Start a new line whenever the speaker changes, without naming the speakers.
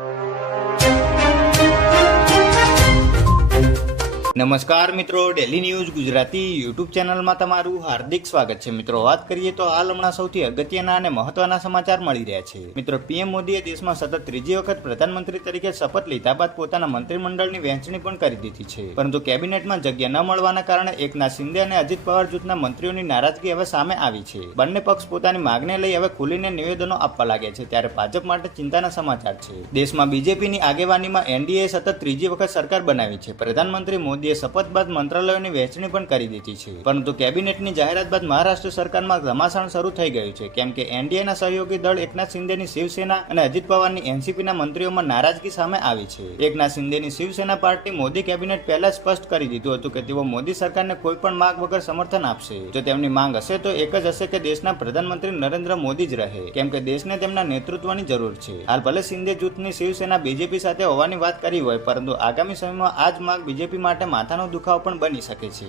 you. નમસ્કાર મિત્રો daily news Gujarati YouTube ચેનલમાં તમારું હાર્દિક સ્વાગત છે. મિત્રો, વાત કરીએ તો હાલ હમણાં સૌથી અગત્યના અને મહત્વના સમાચાર મળી રહ્યા છે. મિત્રો, પીએમ મોદીએ દેશમાં સતત ત્રીજી વખત પ્રધાનમંત્રી તરીકે શપથ લીધા બાદ પોતાના મંત્રીમંડળની વહેંચણી પણ કરી દીધી છે. પરંતુ કેબિનેટમાં જગ્યા ન મળવાના કારણે એકનાથ શિંદે અને અજીત પવાર જૂથના મંત્રીઓની નારાજગી હવે સામે આવી છે. બંને પક્ષ પોતાની માગને લઈ હવે ખુલીને નિવેદનો આપવા લાગ્યા છે. ત્યારે ભાજપ માટે ચિંતાના સમાચાર છે. દેશમાં બીજેપીની આગેવાનીમાં એનડીએ સતત ત્રીજી વખત સરકાર બનાવી છે. પ્રધાનમંત્રી મોદીએ શપથ બાદ મંત્રાલયોની વહેંચણી પણ કરી દીધી છે. પરંતુ કેબિનેટની જાહેરાત બાદ મહારાષ્ટ્ર સરકારમાં ઘમાસાણ શરૂ થઈ ગયું છે. કેમ કે એનડીએના સહયોગી દળ એકનાથ શિંદેની શિવસેના અને અજીત પવારની એનસીપીના મંત્રીઓમાં નારાજગી સામે આવી છે. એકનાથ શિંદેની શિવસેના પાર્ટી મોદી કેબિનેટ પહેલા સ્પષ્ટ કરી દીધું હતું કે તેઓ મોદી સરકારને કોઈ પણ માંગ વગર સમર્થન આપશે. જો તેમની માંગ હશે તો એક જ હશે કે દેશના પ્રધાનમંત્રી નરેન્દ્ર મોદી જ રહે. કેમ કે દેશને તેમના નેતૃત્વની જરૂર છે. હાલ ભલે શિંદે જૂથની શિવસેના બીજેપી સાથે હોવાની વાત કરી હોય, પરંતુ આગામી સમયમાં આ જ માંગ બીજેપી માટે માથાનો દુખાવો પણ બની શકે છે.